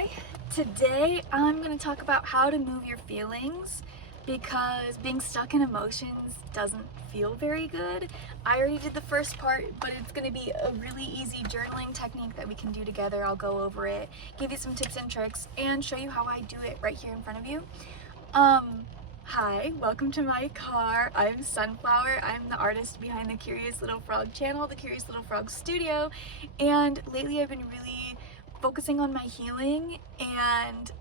Hi, today I'm going to talk about how to move your feelings because being stuck in emotions doesn't feel very good. I already did the first part, but it's going to be a really easy journaling technique that we can do together. I'll go over it, give you some tips and tricks, and show you how I do it right here in front of you. Hi, welcome to my car. I'm Sunflower. I'm the artist behind the Curious Little Frog channel, the Curious Little Frog studio, and lately I've been really focusing on my healing, and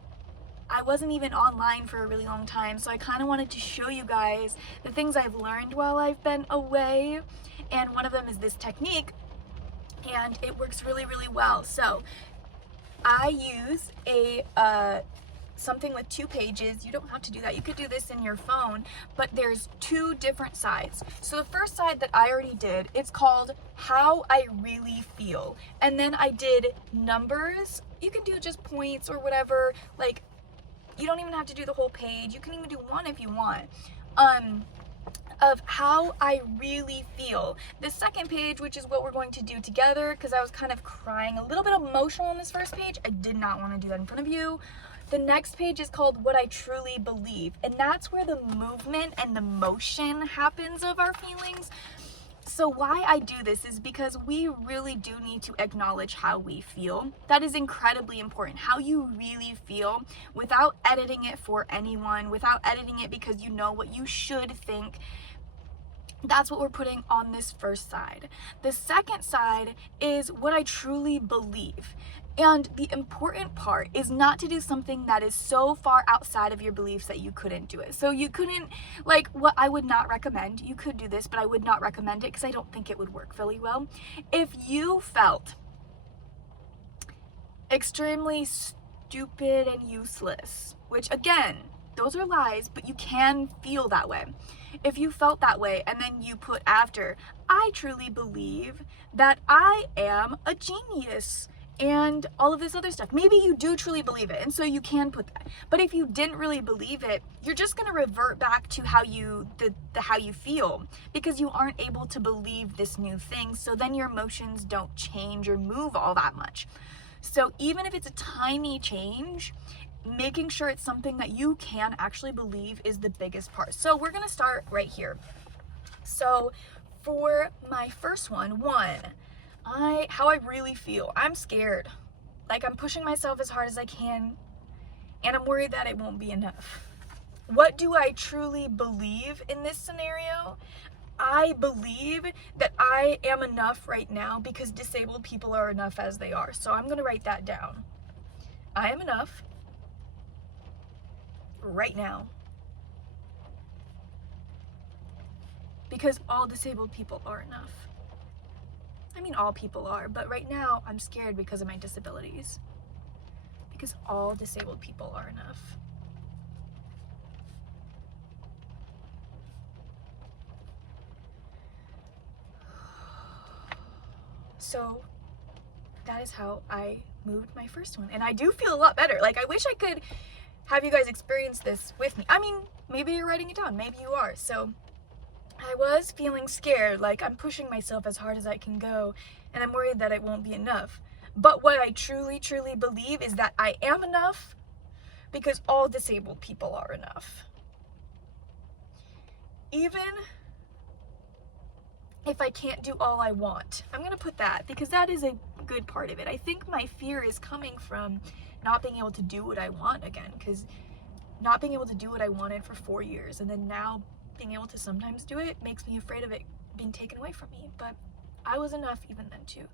I wasn't even online for a really long time, so I kind of wanted to show you guys the things I've learned while I've been away, and one of them is this technique, and it works really well. So I use a something with 2 pages. You don't have to do that. You could do this in your phone, but there's 2 different sides. So the first side that I already did, it's called How I Really Feel. And then I did numbers. You can do just points or whatever. Like, you don't even have to do the whole page. You can even do 1 if you want. Of how I really feel. The second page, which is what we're going to do together, because I was kind of crying, a little bit emotional on this first page. I did not want to do that in front of you. The next page is called What I Truly Believe, and that's where the movement and the motion happens of our feelings. So why I do this is because we really do need to acknowledge how we feel. That is incredibly important, how you really feel, without editing it for anyone, without editing it because you know what you should think. That's what we're putting on this first side. The second side is what I truly believe. And the important part is not to do something that is so far outside of your beliefs that you couldn't do it. So you couldn't, like, what I would not recommend, you could do this, but I would not recommend it because I don't think it would work really well. If you felt extremely stupid and useless, which again, those are lies, but you can feel that way. If you felt that way and then you put after, I truly believe that I am a genius and all of this other stuff. Maybe you do truly believe it, and so you can put that. But if you didn't really believe it, you're just gonna revert back to how you how you feel, because you aren't able to believe this new thing. So then your emotions don't change or move all that much. So even if it's a tiny change, making sure it's something that you can actually believe is the biggest part. So we're gonna start right here. So for my first one, how I really feel. I'm scared. Like, I'm pushing myself as hard as I can, and I'm worried that it won't be enough. What do I truly believe in this scenario? I believe that I am enough right now because disabled people are enough as they are. So I'm gonna write that down. I am enough right now because all disabled people are enough. I mean, all people are, but right now I'm scared because of my disabilities. Because all disabled people are enough. So that is how I moved my first one. And I do feel a lot better. Like, I wish I could have you guys experience this with me. I mean, maybe you're writing it down, maybe you are. So I was feeling scared, like I'm pushing myself as hard as I can go, and I'm worried that it won't be enough. But what I truly believe is that I am enough because all disabled people are enough. Even if I can't do all I want. I'm gonna put that because that is a good part of it. I think my fear is coming from not being able to do what I want again, because not being able to do what I wanted for 4 years, and then now being able to sometimes do it makes me afraid of it being taken away from me. But I was enough even then too.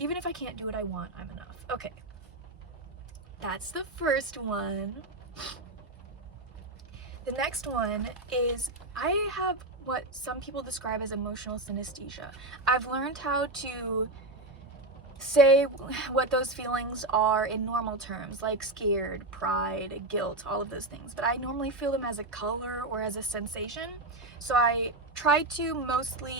Even if I can't do what I want, I'm enough. Okay, that's the first one. The next one is I have what some people describe as emotional synesthesia. I've learned how to say what those feelings are in normal terms, like scared, pride, guilt, all of those things. But I normally feel them as a color or as a sensation. So I try to mostly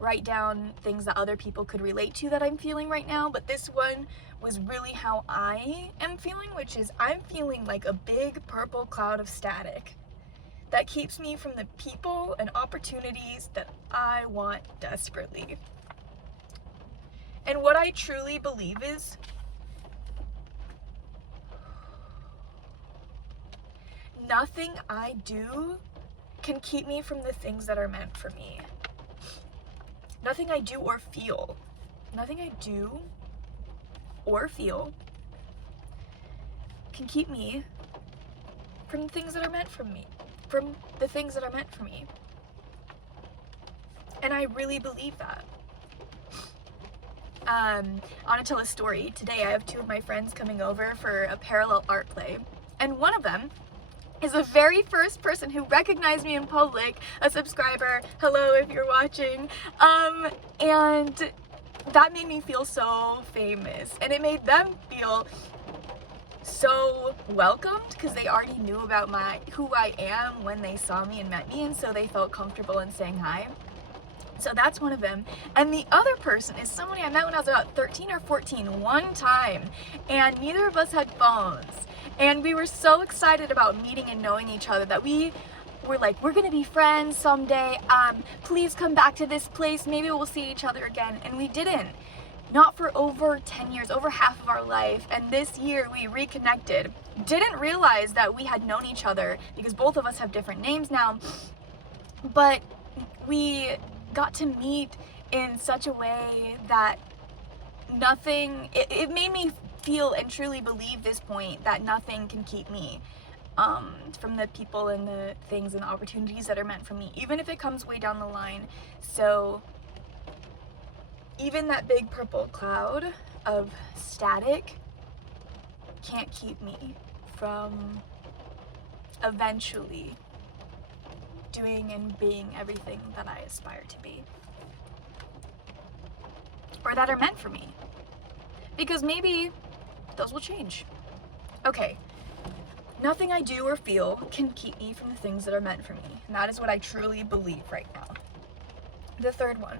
write down things that other people could relate to that I'm feeling right now. But this one was really how I am feeling, which is I'm feeling like a big purple cloud of static that keeps me from the people and opportunities that I want desperately. And what I truly believe is nothing I do can keep me from the things that are meant for me. Nothing I do or feel. Nothing I do or feel can keep me from the things that are meant for me. From the things that are meant for me. And I really believe that. I want to tell a story. Today I have two of my friends coming over for a parallel art play. And one of them is the very first person who recognized me in public, a subscriber. Hello if you're watching. And that made me feel so famous. And it made them feel so welcomed because they already knew about who I am when they saw me and met me, and so they felt comfortable in saying hi. So that's one of them. And the other person is somebody I met when I was about 13 or 14 one time, and neither of us had phones. And we were so excited about meeting and knowing each other that we were like, we're gonna be friends someday. Please come back to this place. Maybe we'll see each other again. And we didn't. Not for over 10 years, over half of our life. And this year we reconnected. Didn't realize that we had known each other because both of us have different names now. But we got to meet in such a way that it made me feel and truly believe this point that nothing can keep me from the people and the things and the opportunities that are meant for me, even if it comes way down the line. So even that big purple cloud of static can't keep me from eventually doing and being everything that I aspire to be, or that are meant for me, because maybe those will change. Okay, nothing I do or feel can keep me from the things that are meant for me, and that is what I truly believe right now. The third one,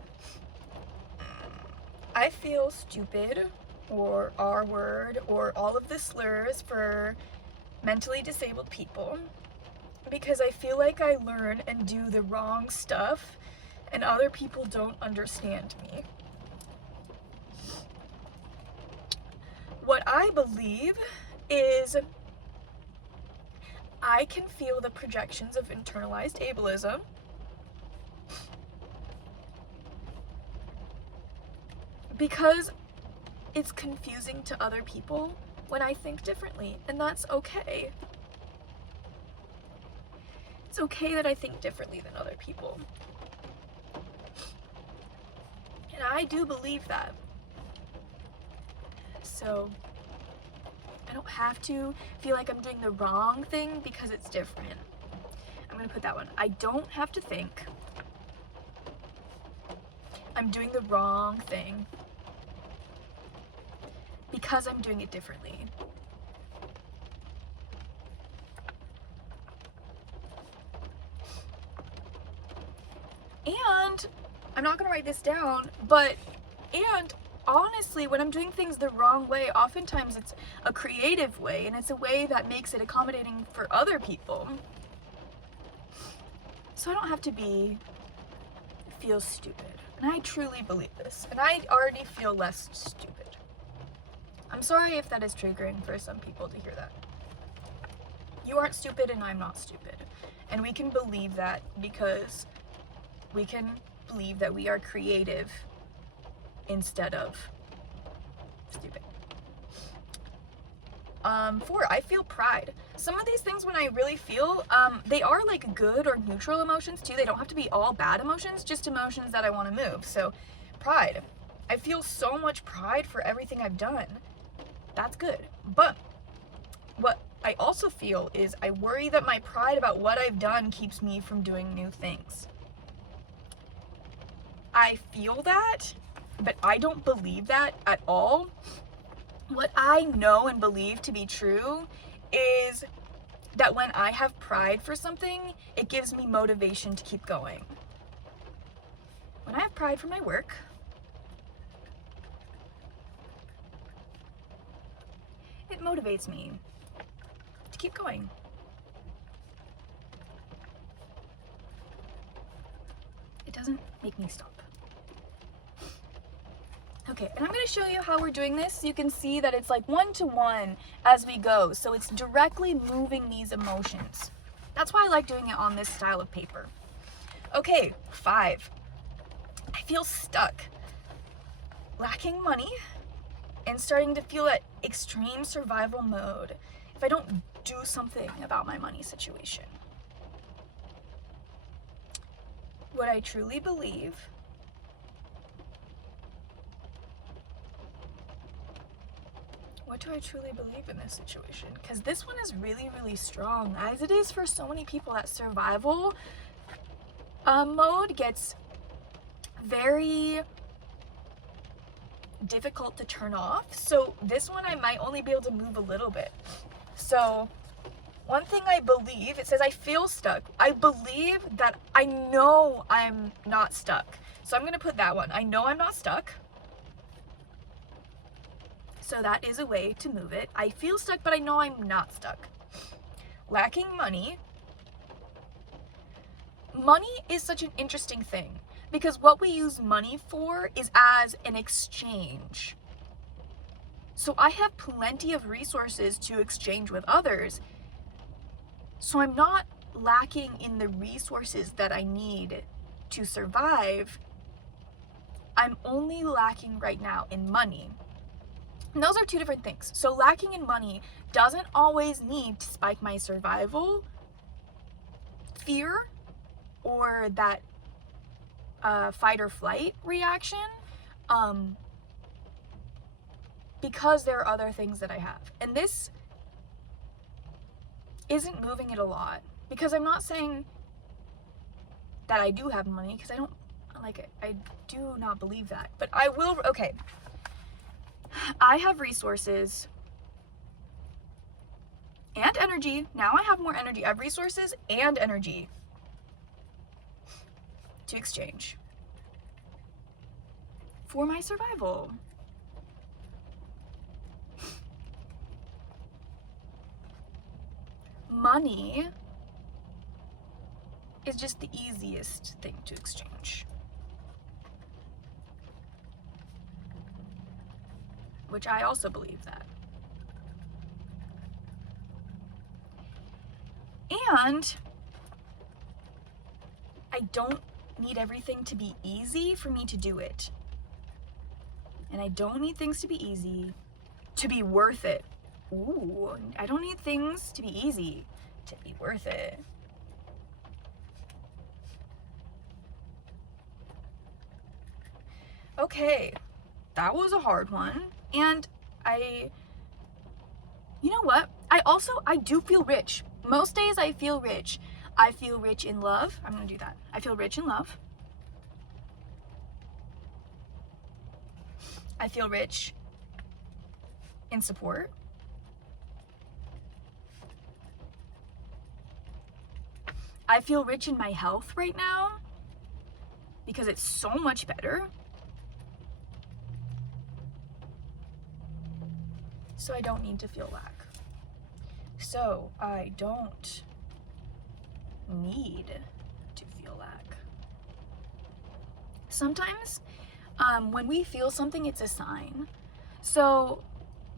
I feel stupid, or R-word, or all of the slurs for mentally disabled people because I feel like I learn and do the wrong stuff and other people don't understand me. What I believe is I can feel the projections of internalized ableism because it's confusing to other people when I think differently, and that's okay. It's okay that I think differently than other people. And I do believe that. So I don't have to feel like I'm doing the wrong thing because it's different. I'm gonna put that one. I don't have to think I'm doing the wrong thing because I'm doing it differently. And I'm not gonna write this down, and honestly, when I'm doing things the wrong way, oftentimes it's a creative way, and it's a way that makes it accommodating for other people. So I don't have to feel stupid. And I truly believe this. And I already feel less stupid. I'm sorry if that is triggering for some people to hear that. You aren't stupid and I'm not stupid. And we can believe that because we can believe that we are creative instead of stupid. 4, I feel pride. Some of these things when I really feel, they are like good or neutral emotions too. They don't have to be all bad emotions, just emotions that I want to move. So pride. I feel so much pride for everything I've done. That's good. But what I also feel is I worry that my pride about what I've done keeps me from doing new things. I feel that, but I don't believe that at all. What I know and believe to be true is that when I have pride for something, it gives me motivation to keep going. When I have pride for my work, it motivates me to keep going. It doesn't make me stop. Okay, and I'm going to show you how we're doing this. You can see that it's like 1-to-1 as we go. So it's directly moving these emotions. That's why I like doing it on this style of paper. Okay, 5. I feel stuck, lacking money, and starting to feel that extreme survival mode if I don't do something about my money situation. What I truly believe what do I truly believe in this situation? Because this one is really, really strong, as it is for so many people. That survival mode gets very difficult to turn off. So this one I might only be able to move a little bit. So one thing I believe, it says I feel stuck. I believe that I know I'm not stuck. So I'm going to put that one. I know I'm not stuck. So that is a way to move it. I feel stuck, but I know I'm not stuck. Lacking money. Money is such an interesting thing because what we use money for is as an exchange. So I have plenty of resources to exchange with others. So I'm not lacking in the resources that I need to survive. I'm only lacking right now in money. And those are two different things. So lacking in money doesn't always need to spike my survival fear or that fight or flight reaction, because there are other things that I have. And this isn't moving it a lot, because I'm not saying that I do have money, because I do not believe that. But I will, okay. I have resources and energy. Now I have more energy. I have resources and energy to exchange for my survival. Money is just the easiest thing to exchange, which I also believe that. And I don't need everything to be easy for me to do it. And I don't need things to be easy to be worth it. Ooh, I don't need things to be easy to be worth it. Okay, that was a hard one. And you know what? I do feel rich. Most days I feel rich. I feel rich in love. I'm gonna do that. I feel rich in love. I feel rich in support. I feel rich in my health right now because it's so much better. So I don't need to feel lack. So I don't need to feel lack. Sometimes when we feel something, it's a sign. So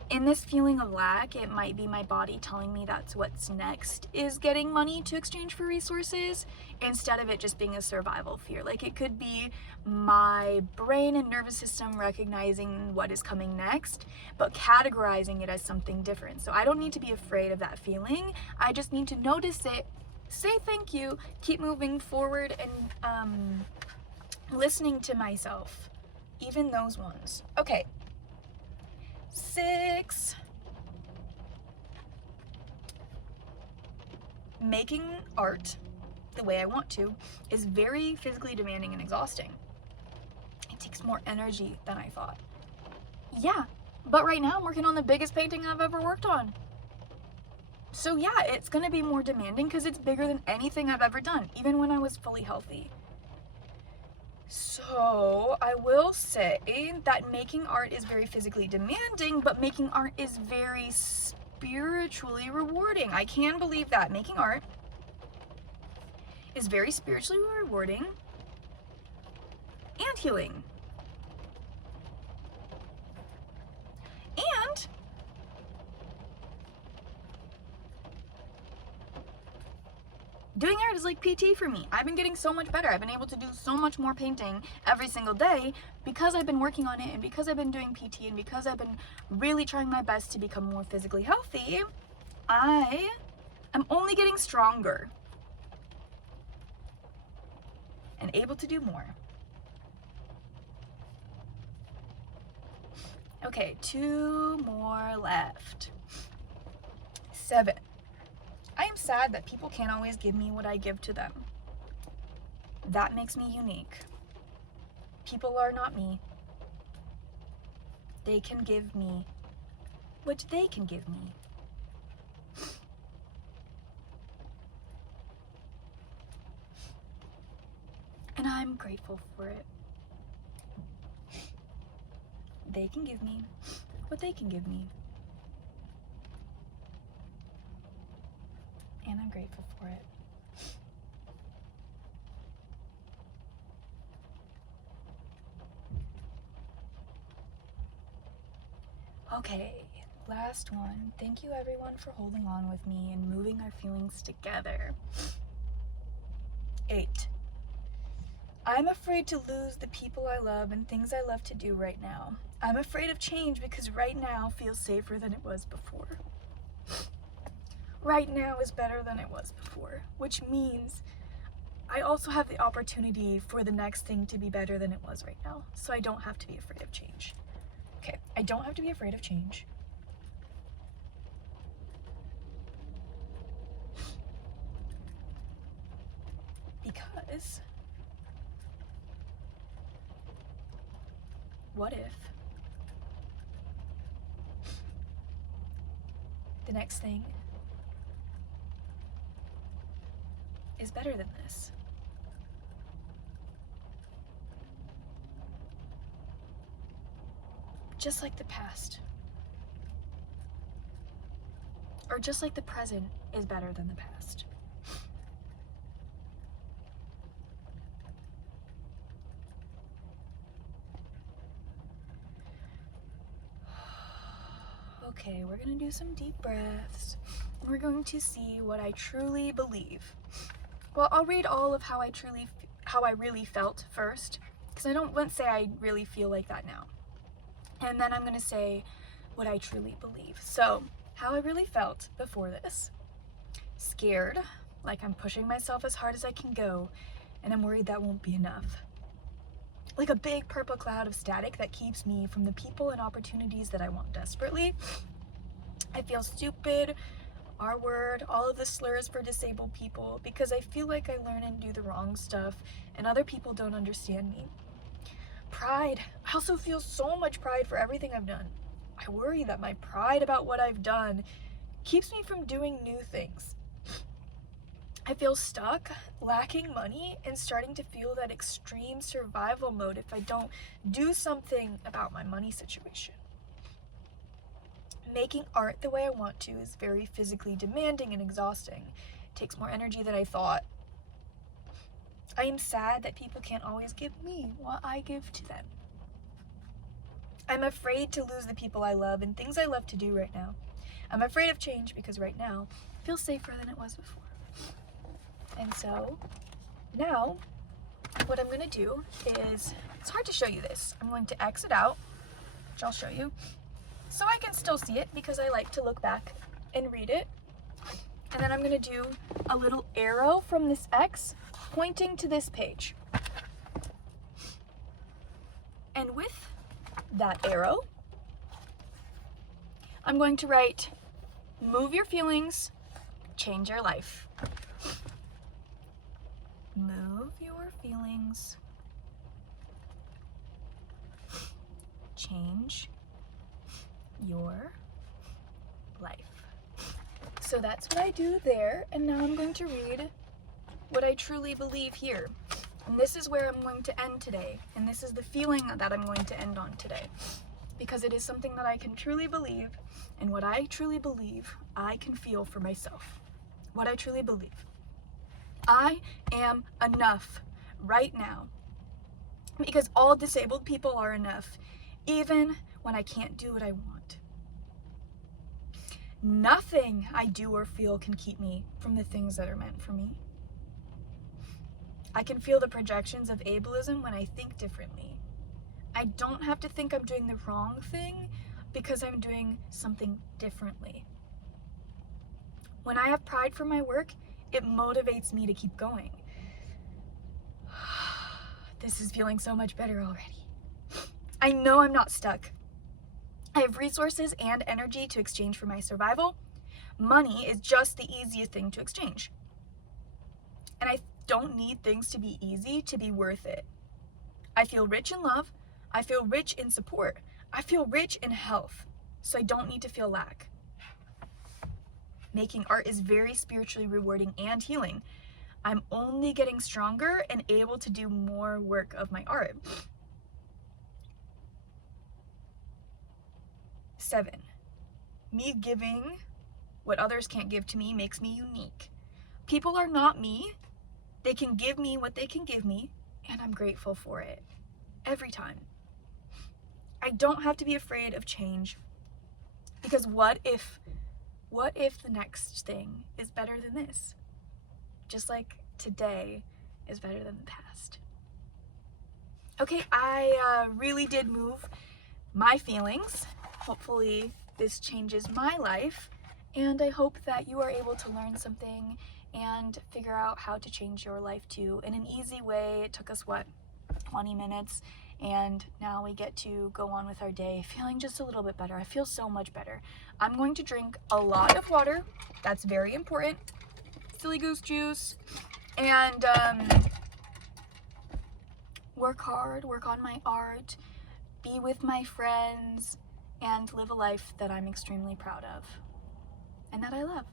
in this feeling of lack, it might be my body telling me that's what's next is getting money to exchange for resources, instead of it just being a survival fear. Like, it could be my brain and nervous system recognizing what is coming next, but categorizing it as something different. So I don't need to be afraid of that feeling. I just need to notice it, say thank you, keep moving forward, and listening to myself, even those ones. Okay. 6. Making art the way I want to is very physically demanding and exhausting. It takes more energy than I thought. Yeah, but right now I'm working on the biggest painting I've ever worked on. So yeah, it's gonna be more demanding because it's bigger than anything I've ever done, even when I was fully healthy. So I will say that making art is very physically demanding, but making art is very spiritually rewarding. I can believe that. Making art is very spiritually rewarding and healing. And Doing art is like PT for me. I've been getting so much better. I've been able to do so much more painting every single day because I've been working on it, and because I've been doing PT, and because I've been really trying my best to become more physically healthy. I am only getting stronger and able to do more. Okay, 2 more left. 7. I am sad that people can't always give me what I give to them. That makes me unique. People are not me. They can give me what they can give me. And I'm grateful for it. They can give me what they can give me. And I'm grateful for it. Okay, last one. Thank you everyone for holding on with me and moving our feelings together. 8. I'm afraid to lose the people I love and things I love to do right now. I'm afraid of change because right now feels safer than it was before. Right now is better than it was before, which means I also have the opportunity for the next thing to be better than it was right now. So I don't have to be afraid of change. Okay, I don't have to be afraid of change. Because what if the next thing is better than this? Just like the past. Or just like the present is better than the past. Okay, we're gonna do some deep breaths. We're going to see what I truly believe. Well, I'll read all of how I really felt first, because I don't want to say I really feel like that now. And then I'm gonna say what I truly believe. So, how I really felt before this. Scared, like I'm pushing myself as hard as I can go, and I'm worried that won't be enough. Like a big purple cloud of static that keeps me from the people and opportunities that I want desperately. I feel stupid, R-word, all of the slurs for disabled people, because I feel like I learn and do the wrong stuff, and other people don't understand me. Pride. I also feel so much pride for everything I've done. I worry that my pride about what I've done keeps me from doing new things. I feel stuck, lacking money, and starting to feel that extreme survival mode if I don't do something about my money situation. Making art the way I want to is very physically demanding and exhausting. It takes more energy than I thought. I am sad that people can't always give me what I give to them. I'm afraid to lose the people I love and things I love to do right now. I'm afraid of change because right now it feels safer than it was before. And so now what I'm gonna do is, it's hard to show you this. I'm going to X it out, which I'll show you, so I can still see it because I like to look back and read it. And then I'm gonna do a little arrow from this X pointing to this page. And with that arrow, I'm going to write, move your feelings, change your life. Move your feelings, change your life. So that's what I do there, and now I'm going to read what I truly believe here. And this is where I'm going to end today, and this is the feeling that I'm going to end on today, because it is something that I can truly believe, and what I truly believe, I can feel for myself. What I truly believe. I am enough right now, because all disabled people are enough, even when I can't do what I want. Nothing I do or feel can keep me from the things that are meant for me. I can feel the projections of ableism when I think differently. I don't have to think I'm doing the wrong thing because I'm doing something differently. When I have pride for my work, it motivates me to keep going. This is feeling so much better already. I know I'm not stuck. I have resources and energy to exchange for my survival. Money is just the easiest thing to exchange. And I don't need things to be easy to be worth it. I feel rich in love. I feel rich in support. I feel rich in health. So I don't need to feel lack. Making art is very spiritually rewarding and healing. I'm only getting stronger and able to do more work of my art. 7, me giving what others can't give to me makes me unique. People are not me. They can give me what they can give me, and I'm grateful for it. Every time. I don't have to be afraid of change, because what if the next thing is better than this? Just like today is better than the past. Okay, I really did move my feelings. Hopefully this changes my life, and I hope that you are able to learn something and figure out how to change your life too in an easy way. It took us 20 minutes, and now we get to go on with our day feeling just a little bit better. I feel so much better. I'm going to drink a lot of water. That's very important. Silly goose juice. And work hard, work on my art, be with my friends, and live a life that I'm extremely proud of and that I love.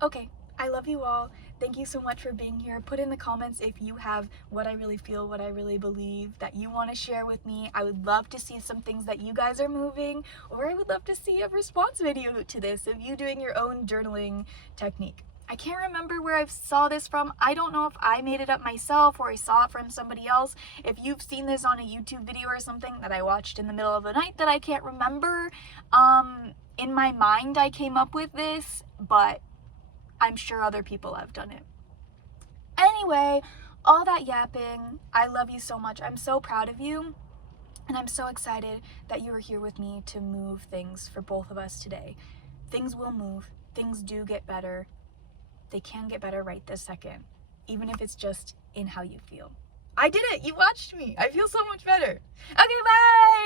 Okay, I love you all. Thank you so much for being here. Put in the comments if you have what I really feel, what I really believe that you want to share with me. I would love to see some things that you guys are moving, or I would love to see a response video to this of you doing your own journaling technique. I can't remember where I saw this from. I don't know if I made it up myself or I saw it from somebody else. If you've seen this on a YouTube video or something that I watched in the middle of the night that I can't remember, in my mind I came up with this, but I'm sure other people have done it. Anyway, all that yapping, I love you so much. I'm so proud of you, and I'm so excited that you are here with me to move things for both of us today. Things will move. Things do get better. They can get better right this second, even if it's just in how you feel. I did it! You watched me! I feel so much better. Okay, bye!